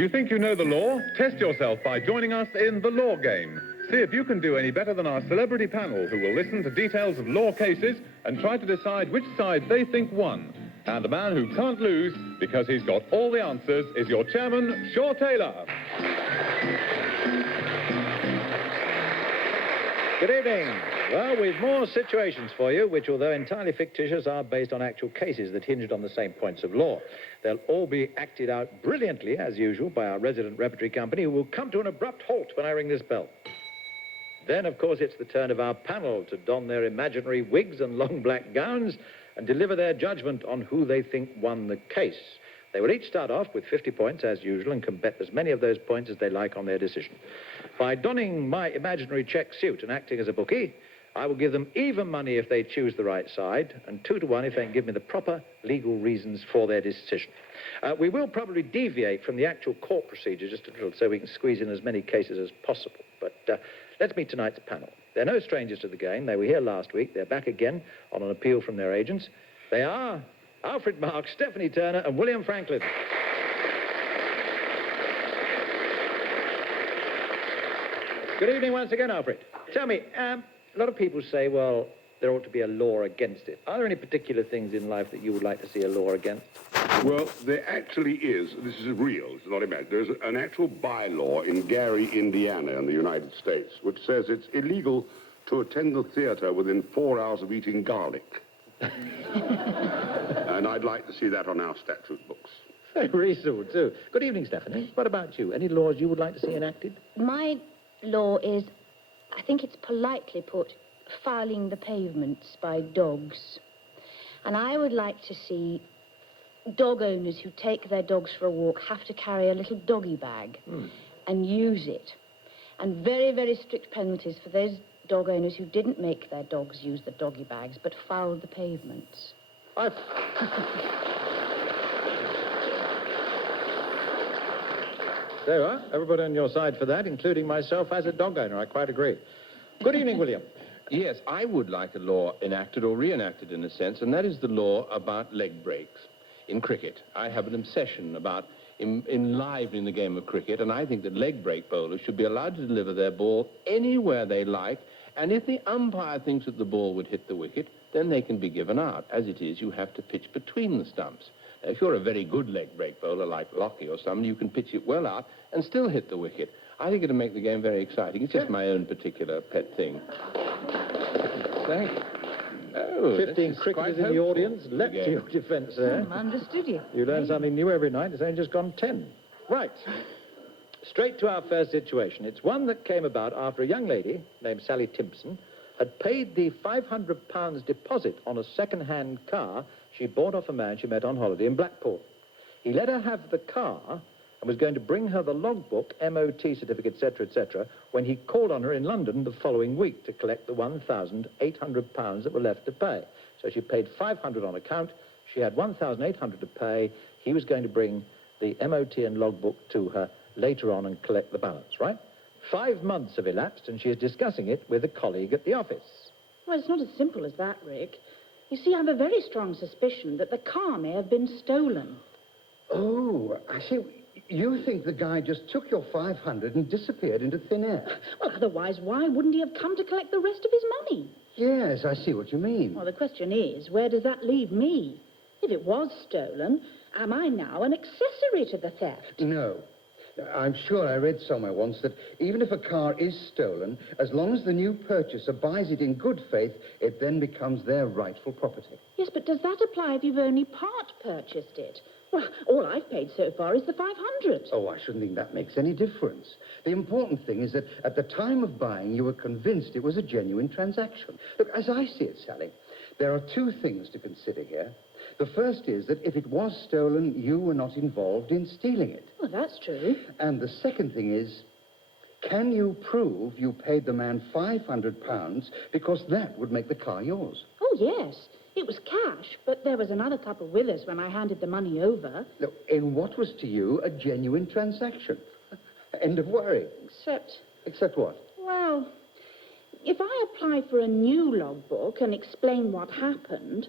Do you think you know the law? Test yourself by joining us in The Law Game. See if you can do any better than our celebrity panel, who will listen to details of law cases and try to decide which side they think won. And the man who can't lose, because he's got all the answers, is your chairman, Shaw Taylor. Good evening. Well, we've more situations for you, which, although entirely fictitious, are based on actual cases that hinged on the same points of law. They'll all be acted out brilliantly, as usual, by our resident repertory company, who will come to an abrupt halt when I ring this bell. Then, of course, it's the turn of our panel to don their imaginary wigs and long black gowns and deliver their judgment on who they think won the case. They will each start off with 50 points, as usual, and can bet as many of those points as they like on their decision. By donning my imaginary check suit and acting as a bookie, I will give them even money if they choose the right side, and 2 to 1 if they can give me the proper legal reasons for their decision. We will probably deviate from the actual court procedure just a little so we can squeeze in as many cases as possible. But let's meet tonight's panel. They're no strangers to the game. They were here last week. They're back again on an appeal from their agents. They are Alfred Marks, Stephanie Turner, and William Franklyn. Good evening once again, Alfred. Tell me, a lot of people say, well, there ought to be a law against it. Are there any particular things in life that you would like to see a law against? Well, there actually is. This is real. It's not imagined. There's an actual bylaw in Gary, Indiana, in the United States, which says it's illegal to attend the theater within 4 hours of eating garlic. And I'd like to see that on our statute books. Very reasonable, too. Good evening, Stephanie. What about you? Any laws you would like to see enacted? My law is, I think it's politely put, fouling the pavements by dogs. And I would like to see dog owners who take their dogs for a walk have to carry a little doggy bag and use it. And very, very strict penalties for those dog owners who didn't make their dogs use the doggy bags but fouled the pavements. There you are. Everybody on your side for that, including myself as a dog owner. I quite agree. Good evening, William. Yes, I would like a law enacted or reenacted in a sense, and that is the law about leg breaks in cricket. I have an obsession about enlivening the game of cricket, and I think that leg break bowlers should be allowed to deliver their ball anywhere they like, and if the umpire thinks that the ball would hit the wicket, then they can be given out. As it is, you have to pitch between the stumps. Now, if you're a very good leg break bowler like Lockie or someone, you can pitch it well out and still hit the wicket. I think it'll make the game very exciting. It's just my own particular pet thing. Thank you. Oh, 15 cricketers in the audience. Leapt to your defence there. Understood you. You learn something new every night. It's only just gone 10. Right. Straight to our first situation. It's one that came about after a young lady named Sally Timpson had paid the £500 deposit on a second-hand car she bought off a man she met on holiday in Blackpool. He let her have the car and was going to bring her the logbook, MOT certificate, etc., when he called on her in London the following week to collect the £1,800 that were left to pay. So she paid £500 on account. She had £1,800 to pay. He was going to bring the MOT and logbook to her later on and collect the balance, right? 5 months have elapsed, and she is discussing it with a colleague at the office. Well, it's not as simple as that, Rick. You see, I have a very strong suspicion that the car may have been stolen. Oh, I see. You think the guy just took your 500 and disappeared into thin air? Well, otherwise, why wouldn't he have come to collect the rest of his money? Yes, I see what you mean. Well, the question is, where does that leave me? If it was stolen, am I now an accessory to the theft? No. I'm sure I read somewhere once that even if a car is stolen, as long as the new purchaser buys it in good faith, it then becomes their rightful property. Yes, but does that apply if you've only part purchased it? Well, all I've paid so far is the 500. Oh, I shouldn't think that makes any difference. The important thing is that at the time of buying, you were convinced it was a genuine transaction. Look, as I see it, Sally, there are 2 things to consider here. The first is that if it was stolen, you were not involved in stealing it. Well, that's true. And the second thing is, can you prove you paid the man £500 because that would make the car yours? Oh, yes. It was cash, but there was another couple with us when I handed the money over. Look, in what was to you a genuine transaction. End of worry. Except what? Well, if I apply for a new logbook and explain what happened,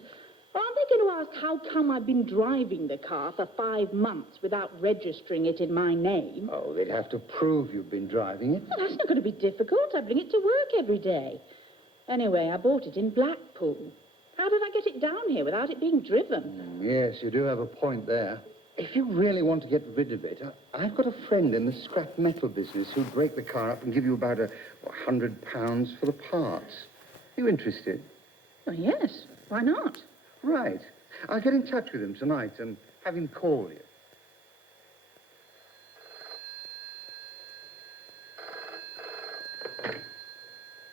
aren't they going to ask how come I've been driving the car for 5 months without registering it in my name? Oh, they'd have to prove you've been driving it. Well, that's not going to be difficult. I bring it to work every day. Anyway, I bought it in Blackpool. How did I get it down here without it being driven? Yes, you do have a point there. If you really want to get rid of it, I've got a friend in the scrap metal business who'd break the car up and give you about £100 for the parts. You interested? Oh, yes. Why not? Right. I'll get in touch with him tonight and have him call you.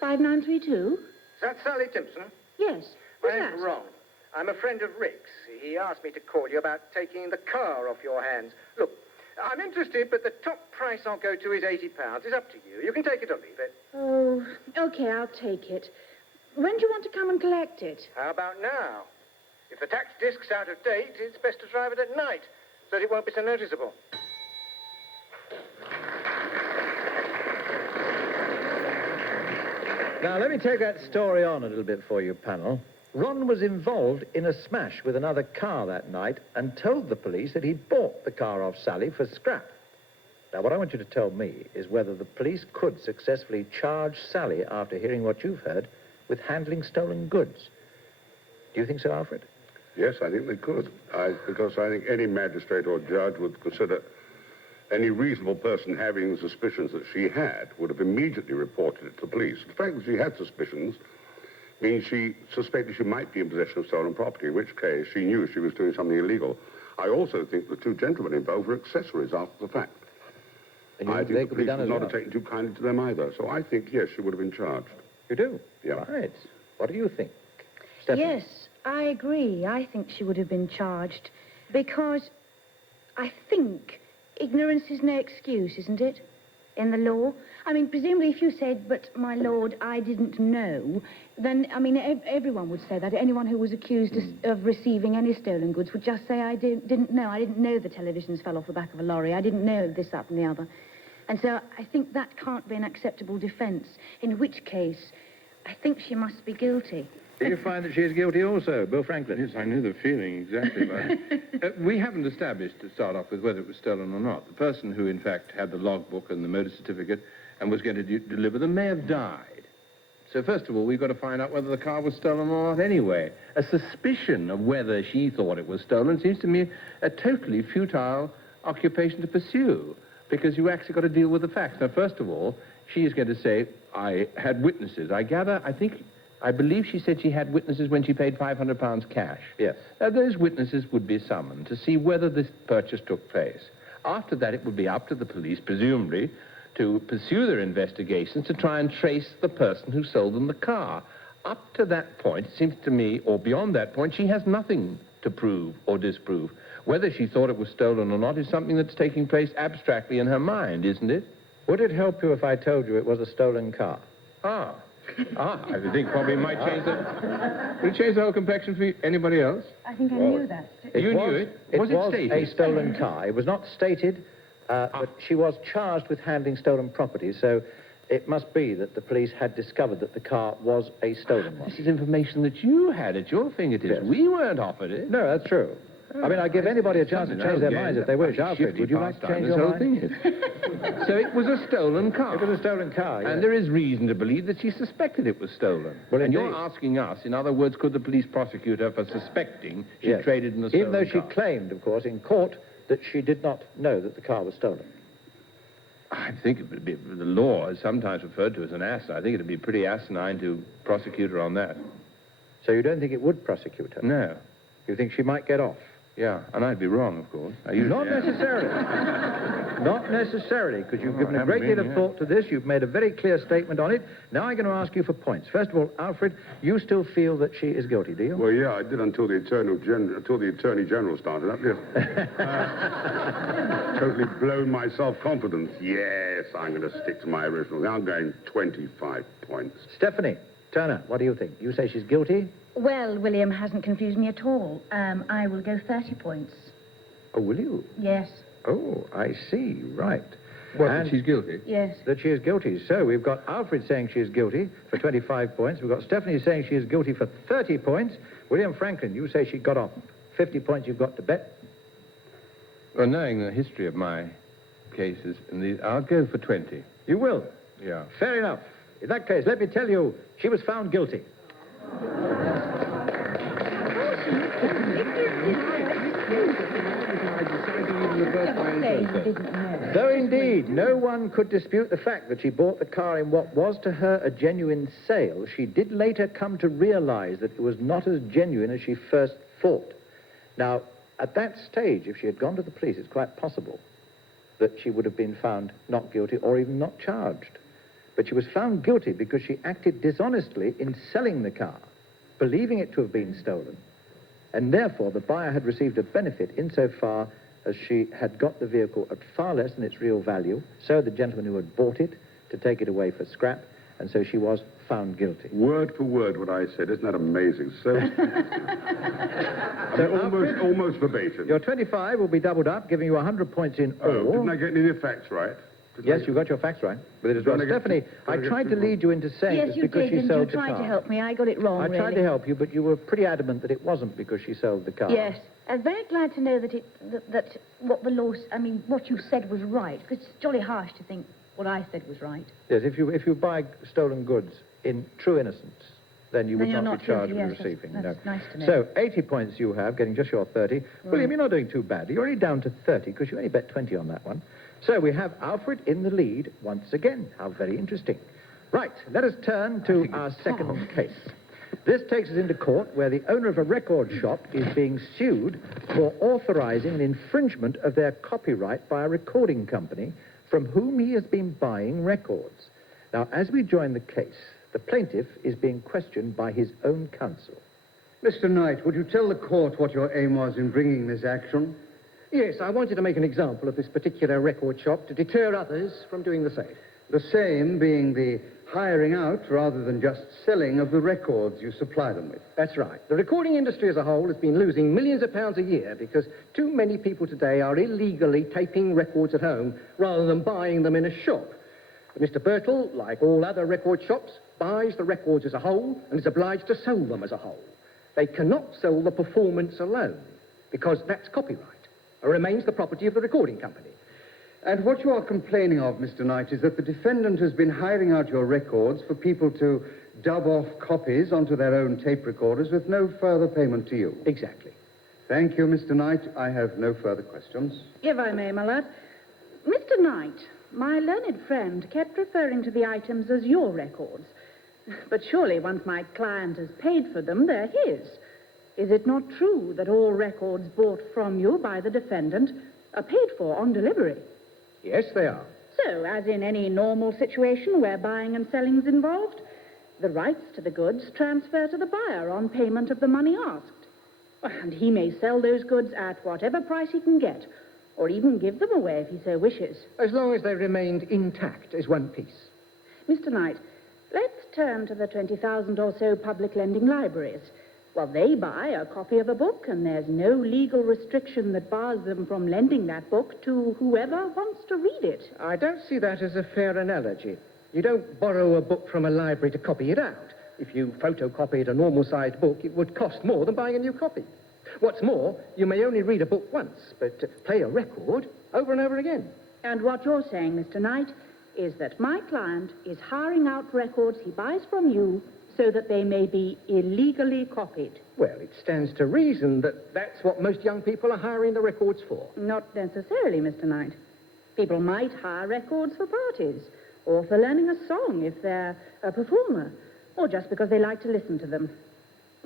$5932? Is that Sally Timpson? Yes. My Who's name's that? Ron. I'm a friend of Rick's. He asked me to call you about taking the car off your hands. Look, I'm interested, but the top price I'll go to is £80. It's up to you. You can take it or leave it. Oh, okay, I'll take it. When do you want to come and collect it? How about now? If the tax disc's out of date, it's best to drive it at night, so that it won't be so noticeable. Now, let me take that story on a little bit for you, panel. Ron was involved in a smash with another car that night and told the police that he'd bought the car off Sally for scrap. Now, what I want you to tell me is whether the police could successfully charge Sally, after hearing what you've heard, with handling stolen goods. Do you think so, Alfred? Yes, I think they could. Because I think any magistrate or judge would consider any reasonable person having the suspicions that she had would have immediately reported it to the police. The fact that she had suspicions means she suspected she might be in possession of stolen property, in which case she knew she was doing something illegal. I also think the two gentlemen involved were accessories after the fact. And I they think the could be police done would as not well. have taken too kindly to them either. So I think, yes, she would have been charged. You do? Yeah. Right. What do you think, Stephanie? Yes, I agree. I think she would have been charged because I think ignorance is no excuse, isn't it, in the law? I mean, presumably if you said, but my lord, I didn't know, then, I mean, everyone would say that. Anyone who was accused of receiving any stolen goods would just say, I didn't know. I didn't know the televisions fell off the back of a lorry. I didn't know this, that, and the other. And so I think that can't be an acceptable defence, in which case I think she must be guilty. Do you find that she is guilty also, Bill Franklyn? Yes, I knew the feeling exactly about it. We haven't established, to start off with, whether it was stolen or not. The person who, in fact, had the logbook and the motor certificate and was going to deliver them may have died. So, first of all, we've got to find out whether the car was stolen or not anyway. A suspicion of whether she thought it was stolen seems to me a totally futile occupation to pursue, because you actually got to deal with the facts. Now, first of all, she is going to say, I had witnesses. I believe she said she had witnesses when she paid £500 cash. Yes. Those witnesses would be summoned to see whether this purchase took place. After that, it would be up to the police, presumably, to pursue their investigations to try and trace the person who sold them the car. Up to that point, it seems to me, or beyond that point, she has nothing to prove or disprove. Whether she thought it was stolen or not is something that's taking place abstractly in her mind, isn't it? Would it help you if I told you it was a stolen car? I think probably it might change the... Would it change the whole complexion for anybody else? I think I knew that. You knew it? It Was was it stated? a stolen car. It was not stated, but she was charged with handling stolen property, so it must be that the police had discovered that the car was a stolen one. This is information that you had at your fingertips. Yes. We weren't offered it. No, that's true. I mean, I'd give anybody a chance to change their minds if they wish. Alfred, would you like to change your mind? So it was a stolen car. It was a stolen car, yes. And there is reason to believe that she suspected it was stolen. Well, and indeed. you're asking us, in other words, could the police prosecute her for suspecting she Yes. traded in a stolen Even though she car? claimed, of course, in court that she did not know that the car was stolen. I think it would be, the law is sometimes referred to as an ass. I think it would be pretty asinine to prosecute her on that. So you don't think it would prosecute her? No. You think she might get off? Yeah, and I'd be wrong, of course. I usually Not am. necessarily. Not necessarily, because you've given I a great haven't deal been, of yeah. thought to this. You've made a very clear statement on it. Now I'm going to ask you for points. First of all, Alfred, you still feel that she is guilty, do you? Well, yeah, I did until the Attorney General started up. Yes. Totally blown my self-confidence. Yes, I'm going to stick to my original. I'm going 25 points. Stephanie Turner, what do you think? You say she's guilty? Well, William hasn't confused me at all. I will go 30 points. Oh, will you? Yes. Oh, I see. Right. What, And that she's guilty? Yes. that she is guilty. So we've got Alfred saying she is guilty for 25 points. We've got Stephanie saying she is guilty for 30 points. William Franklyn, you say she got off 50 points. You've got to bet. Well, knowing the history of my cases, I'll go for 20. You will. Yeah. Fair enough. In that case, let me tell you, she was found guilty. Though indeed no one could dispute the fact that she bought the car in what was to her a genuine sale, she did later come to realize that it was not as genuine as she first thought. Now, at that stage, if she had gone to the police, it's quite possible that she would have been found not guilty or even not charged. But she was found guilty because she acted dishonestly in selling the car, believing it to have been stolen, and therefore the buyer had received a benefit insofar as she had got the vehicle at far less than its real value, so had the gentleman who had bought it to take it away for scrap, and so she was found guilty. Word for word what I said. Isn't that amazing? So, almost verbatim. Your 25 will be doubled up, giving you 100 points in all. Oh, didn't I get any of the facts right? Yes, you got your facts right with it as well. Stephanie, I tried to lead you into saying Yes, it's you because did, she and sold you the tried car. to help me. I got it wrong, I tried to help you, but you were pretty adamant that it wasn't because she sold the car. Yes. I'm very glad to know that what the law, what you said was right, because it's jolly harsh to think what I said was right. Yes, if you buy stolen goods in true innocence, then you would Then you're not not be charged guilty, with yes, receiving. that's no. nice to know. So, 80 points you have, getting just your 30. William, you're not doing too badly. You're only down to 30, because you only bet 20 on that one. So, we have Alfred in the lead once again. How very interesting. Right, let us turn to our second case. This takes us into court where the owner of a record shop is being sued for authorizing an infringement of their copyright by a recording company from whom he has been buying records. Now, as we join the case, the plaintiff is being questioned by his own counsel. Mr. Knight, would you tell the court what your aim was in bringing this action? Yes, I wanted to make an example of this particular record shop to deter others from doing the same. The same being the hiring out rather than just selling of the records you supply them with. That's right. The recording industry as a whole has been losing millions of pounds a year because too many people today are illegally taping records at home rather than buying them in a shop. Mr. Birtle, like all other record shops, buys the records as a whole and is obliged to sell them as a whole. They cannot sell the performance alone because that's copyright and remains the property of the recording company. And what you are complaining of, Mr. Knight, is that the defendant has been hiring out your records for people to dub off copies onto their own tape recorders with no further payment to you. Exactly. Thank you, Mr. Knight. I have no further questions. If I may, my lad. Mr. Knight, my learned friend kept referring to the items as your records. But surely once my client has paid for them, they're his. Is it not true that all records bought from you by the defendant are paid for on delivery? Yes, they are. So, as in any normal situation where buying and selling is involved, the rights to the goods transfer to the buyer on payment of the money asked. And he may sell those goods at whatever price he can get, or even give them away if he so wishes. As long as they remained intact as one piece. Mr. Knight, let's turn to the 20,000 or so public lending libraries. Well, they buy a copy of a book, and there's no legal restriction that bars them from lending that book to whoever wants to read it. I don't see that as a fair analogy. You don't borrow a book from a library to copy it out. If you photocopied a normal-sized book, it would cost more than buying a new copy. What's more, you may only read a book once, but play a record over and over again. And what you're saying, Mr. Knight, is that my client is hiring out records he buys from you so that they may be illegally copied. Well, it stands to reason that that's what most young people are hiring the records for. Not necessarily, Mr. Knight. People might hire records for parties, or for learning a song if they're a performer, or just because they like to listen to them.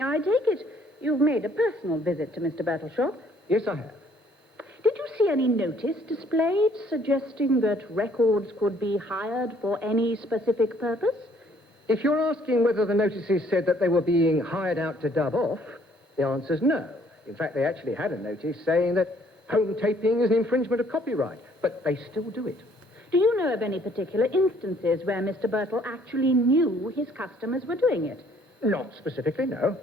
I take it you've made a personal visit to Mr. Birtle's shop. Yes, I have. Did you see any notice displayed suggesting that records could be hired for any specific purpose? If you're asking whether the notices said that they were being hired out to dub off, the answer's no. In fact, they actually had a notice saying that home taping is an infringement of copyright, but they still do it. Do you know of any particular instances where Mr. Birtle actually knew his customers were doing it? Not specifically, no.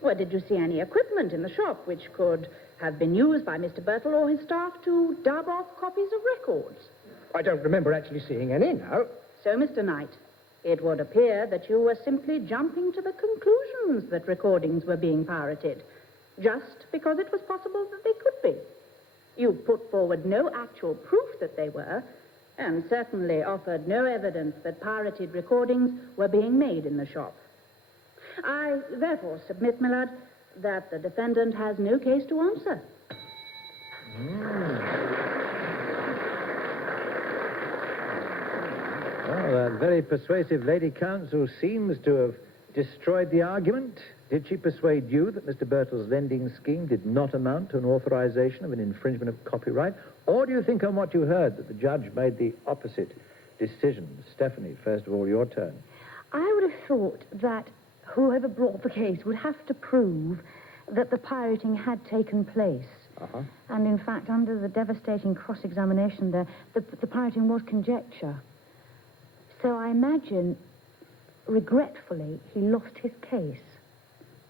Well, did you see any equipment in the shop which could have been used by Mr. Birtle or his staff to dub off copies of records? I don't remember actually seeing any, no. So, Mr. Knight, it would appear that you were simply jumping to the conclusions that recordings were being pirated, just because it was possible that they could be. You put forward no actual proof that they were, and certainly offered no evidence that pirated recordings were being made in the shop. I therefore submit, my lord, that the defendant has no case to answer. Well, that very persuasive lady counsel seems to have destroyed the argument. Did she persuade you that Mr. Birtle's lending scheme did not amount to an authorization of an infringement of copyright? Or do you think on what you heard that the judge made the opposite decision? Stephanie, first of all, your turn. I would have thought that whoever brought the case would have to prove that the pirating had taken place. Uh-huh. And in fact, under the devastating cross-examination there, the pirating was conjecture. So I imagine, regretfully, he lost his case.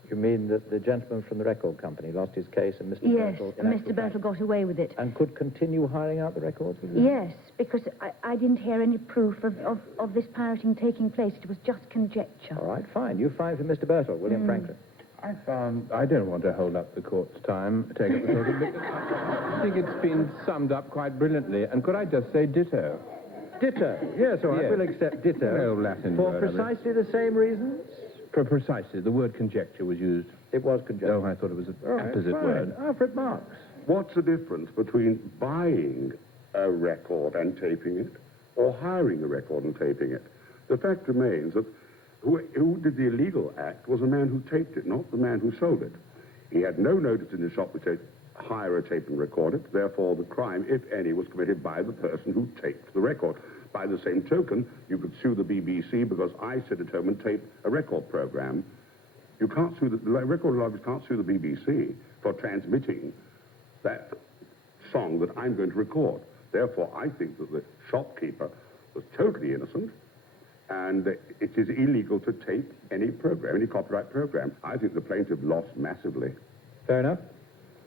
You mean that the gentleman from the record company lost his case and Mr. Yes, Birtle... and Mr. Birtle got away with it. And could continue hiring out the records? With you? Yes, because I didn't hear any proof of this pirating taking place. It was just conjecture. All right, fine. You find for Mr. Birtle, William Franklyn. I don't want to hold up the court's time, take up the talking, because I think it's been summed up quite brilliantly. And could I just say ditto? Ditto. Yes, all right, Yes. we'll accept ditto. No Latin For word, I mean. precisely the same reasons? Precisely. The word conjecture was used. It was conjecture. Oh, I thought it was an All right, apposite fine. word. Alfred Marks. What's the difference between buying a record and taping it or hiring a record and taping it? The fact remains that who did the illegal act was the man who taped it, not the man who sold it. He had no notice in the shop which said, hire a tape and record it. Therefore, the crime, if any, was committed by the person who taped the record. By the same token, you could sue the BBC because I sit at home and tape a record program. You can't sue the record labels can't sue the BBC for transmitting that song that I'm going to record. Therefore, I think that the shopkeeper was totally innocent, and it is illegal to tape any program, any copyright program. I think the plaintiff lost massively. Fair enough.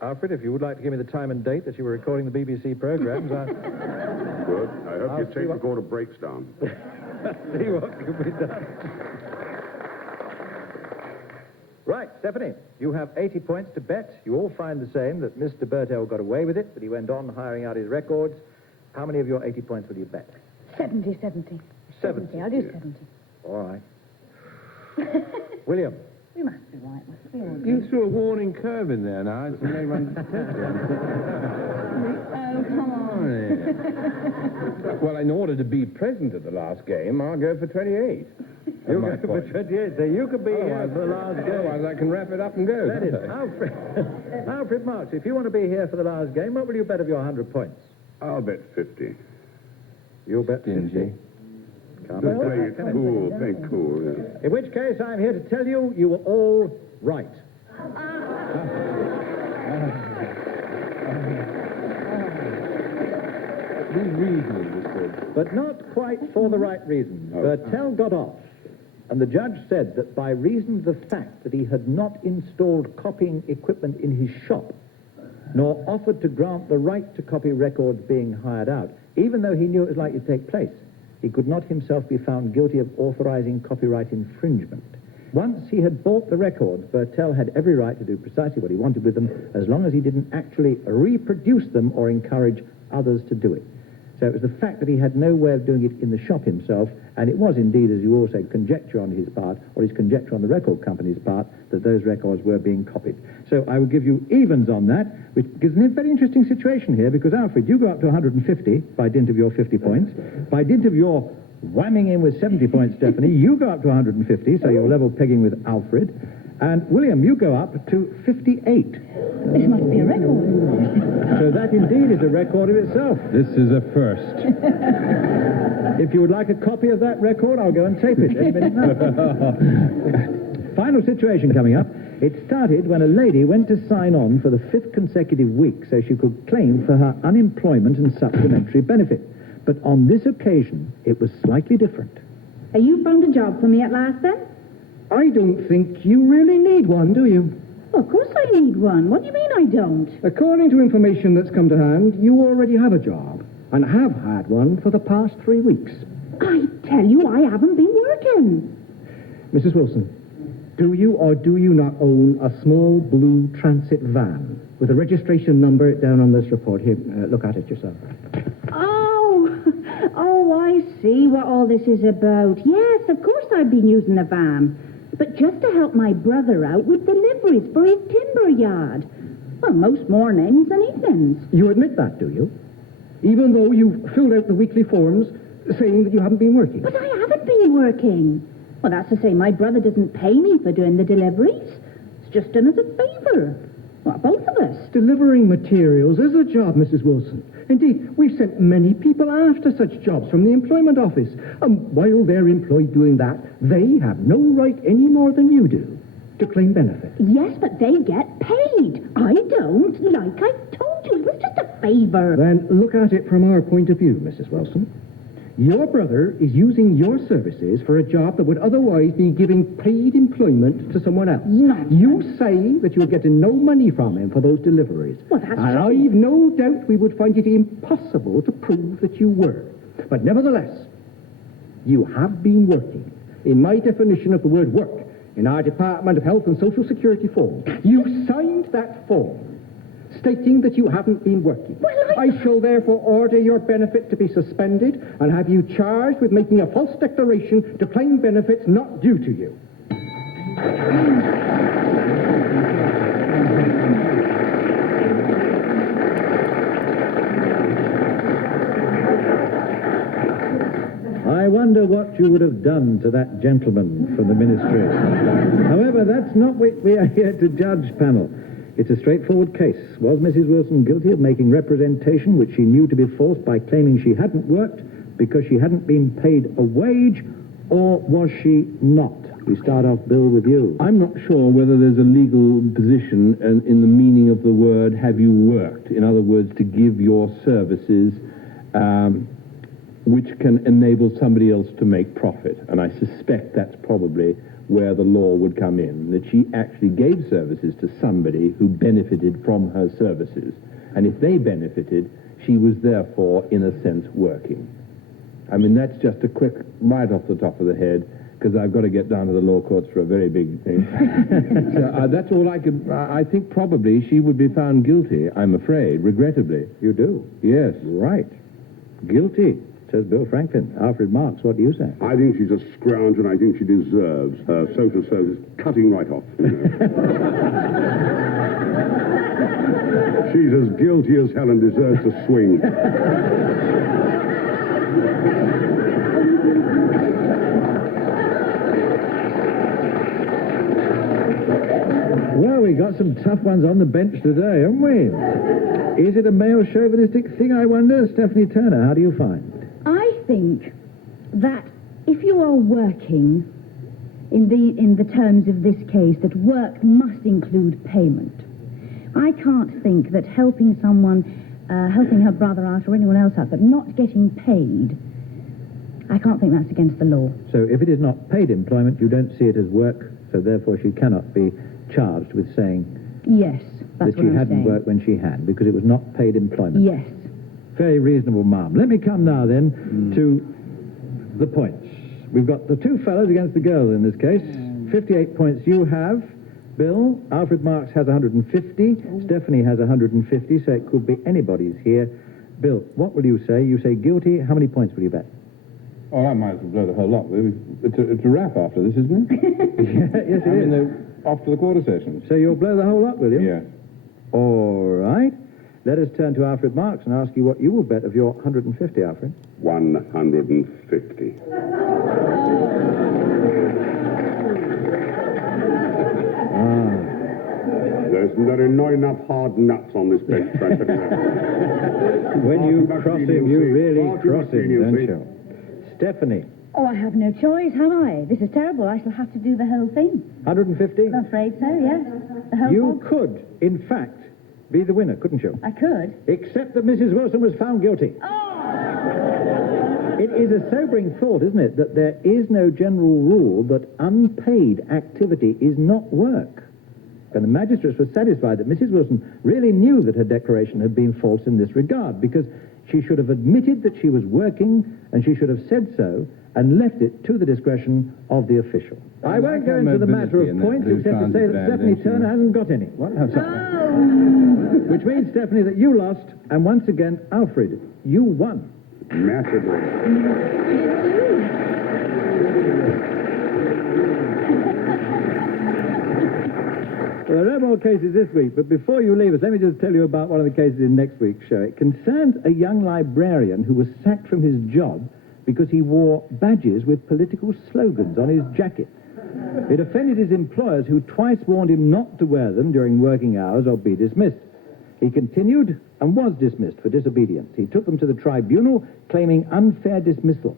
Alfred, if you would like to give me the time and date that you were recording the BBC programs, Good. I hope your tape recorder breaks down. see what can be done. Right, Stephanie, you have 80 points to bet. You all find the same, that Mr. Birtle got away with it, but he went on hiring out his records. How many of your 80 points will you bet? 70. 70. I'll do 70. All right. William. You must be right, must be all You threw a warning curve in there now. It's made one Oh, come on. Well, in order to be present at the last game, I'll go for 28. You'll go for 28, so you could be here for the last game. Otherwise, I can wrap it up and go. That is, can't I? Alfred, Alfred Marks, if you want to be here for the last game, what will you bet of your 100 points? I'll bet 50. You'll bet Stingy. 50. Can't Just bet play that, it can I? cool, play cool, yeah. In which case, I'm here to tell you, you were all right. Be reasonably good. But not quite for the right reasons. Bertel got off, and the judge said that by reason of the fact that he had not installed copying equipment in his shop, nor offered to grant the right to copy records being hired out, even though he knew it was likely to take place, he could not himself be found guilty of authorizing copyright infringement. Once he had bought the records, Bertel had every right to do precisely what he wanted with them, as long as he didn't actually reproduce them or encourage others to do it. So it was the fact that he had no way of doing it in the shop himself, and it was indeed, as you all said, conjecture on his part, or his conjecture on the record company's part, that those records were being copied. So I will give you evens on that, which gives me a very interesting situation here, because, Alfred, you go up to 150 by dint of your 50 points. By dint of your whamming in with 70 points, Stephanie, you go up to 150, so you're level pegging with Alfred. And, William, you go up to 58. This must be a record. So that indeed is a record of itself. This is a first. If you would like a copy of that record, I'll go and tape it any minute now. Final situation coming up. It started when a lady went to sign on for the 5th consecutive week so she could claim for her unemployment and supplementary benefit. But on this occasion, it was slightly different. Have you found a job for me at last, then? I don't think you really need one, do you? Of course I need one. What do you mean I don't? According to information that's come to hand, you already have a job. and have had one for the past 3 weeks. I tell you, I haven't been working. Mrs. Wilson, do you or do you not own a small blue transit van with a registration number down on this report? Here, look at it yourself. Oh, I see what all this is about. Yes, of course I've been using a van. But just to help my brother out with deliveries for his timber yard. Well, most mornings and evenings. You admit that, do you? Even though you filled out the weekly forms saying that you haven't been working. But I haven't been working. Well, that's to say my brother doesn't pay me for doing the deliveries. It's just done as a favour. Well, both of us. Delivering materials is a job, Mrs. Wilson. Indeed, we've sent many people after such jobs from the employment office. And while they're employed doing that, they have no right any more than you do to claim benefit. Yes, but they get paid. I don't. Like I told you, it was just a favour. Then look at it from our point of view, Mrs. Wilson. Your brother is using your services for a job that would otherwise be giving paid employment to someone else. Nonsense. You say that you're getting no money from him for those deliveries. Well, that's and true. I've no doubt we would find it impossible to prove that you were. But nevertheless, you have been working. In my definition of the word work, in our Department of Health and Social Security form, you signed that form stating that you haven't been working. Well, I shall therefore order your benefit to be suspended and have you charged with making a false declaration to claim benefits not due to you. I wonder what you would have done to that gentleman from the ministry. However, that's not what we are here to judge, panel. It's a straightforward case. Was Mrs. Wilson guilty of making representation which she knew to be false by claiming she hadn't worked because she hadn't been paid a wage, or was she not? We start off, Bill, with you. I'm not sure whether there's a legal position in the meaning of the word have you worked. In other words, to give your services which can enable somebody else to make profit. And I suspect that's probably where the law would come in, that she actually gave services to somebody who benefited from her services. And if they benefited, she was therefore, in a sense, working. I mean, that's just a quick, right off the top of the head, because I've got to get down to the law courts for a very big thing. So that's all I could... I think probably she would be found guilty, I'm afraid, regrettably. You do? Yes. Right. Guilty, says Bill Franklyn. Alfred Marks, what do you say? I think she's a scrounge, and I think she deserves her social service cutting right off. You know. She's as guilty as hell and deserves to swing. Well, we got some tough ones on the bench today, haven't we? Is it a male chauvinistic thing, I wonder? Stephanie Turner, how do you find? I think that if you are working in the terms of this case, that work must include payment. I can't think that helping someone, helping her brother out or anyone else out, but not getting paid, I can't think that's against the law. So if it is not paid employment, you don't see it as work, so therefore she cannot be charged with saying Yes, that's that what she I'm hadn't saying. worked when she had, because it was not paid employment. Yes. Very reasonable, ma'am. Let me come now, then, to the points. We've got the two fellows against the girls in this case. 58 points you have, Bill. Alfred Marks has 150. Stephanie has 150, so it could be anybody's here. Bill, what will you say? You say guilty. How many points will you bet? Oh, I might as well blow the whole lot. It's a wrap after this, isn't it? Yes, it is. Off to the quarter sessions. So you'll blow the whole lot, will you? Yeah. All right. Let us turn to Alfred Marks and ask you what you will bet of your 150, Alfred. 150. There are not enough hard nuts on this bench, Franklyn. When you cross him, you really cross him, don't you? Stephanie, Oh, I have no choice, have I? This is terrible. I shall have to do the whole thing. 150? I'm afraid so, yes. The whole You hog. could, in fact, be the winner, couldn't you? I could. Except that Mrs. Wilson was found guilty. It is a sobering thought, isn't it, that there is no general rule that unpaid activity is not work. And the magistrates were satisfied that Mrs. Wilson really knew that her declaration had been false in this regard, because She should have admitted that she was working, and she should have said so and left it to the discretion of the official. I won't go into the matter of points, except to say that Stephanie Turner hasn't got any. What? Oh, sorry. Which means, Stephanie, that you lost, and once again, Alfred, you won. Massively. Well, there are no more cases this week, but before you leave us, let me just tell you about one of the cases in next week's show. It concerns a young librarian who was sacked from his job because he wore badges with political slogans on his jacket. It offended his employers, who twice warned him not to wear them during working hours or be dismissed. He continued and was dismissed for disobedience. He took them to the tribunal, claiming unfair dismissal.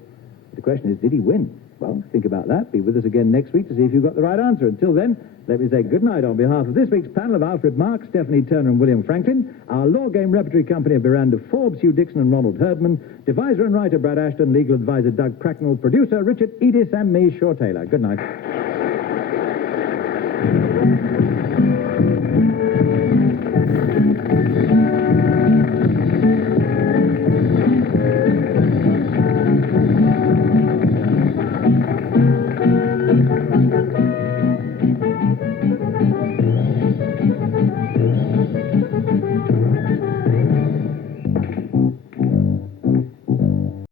The question is, did he win? Well, think about that. Be with us again next week to see if you've got the right answer. Until then, let me say good night on behalf of this week's panel of Alfred Marks, Stephanie Turner and William Franklyn, our Law Game Repertory Company of Miranda Forbes, Hugh Dixon and Ronald Herdman, deviser and writer Brad Ashton, legal advisor Doug Cracknell, producer Richard Edis and me, Shaw Taylor. Good night.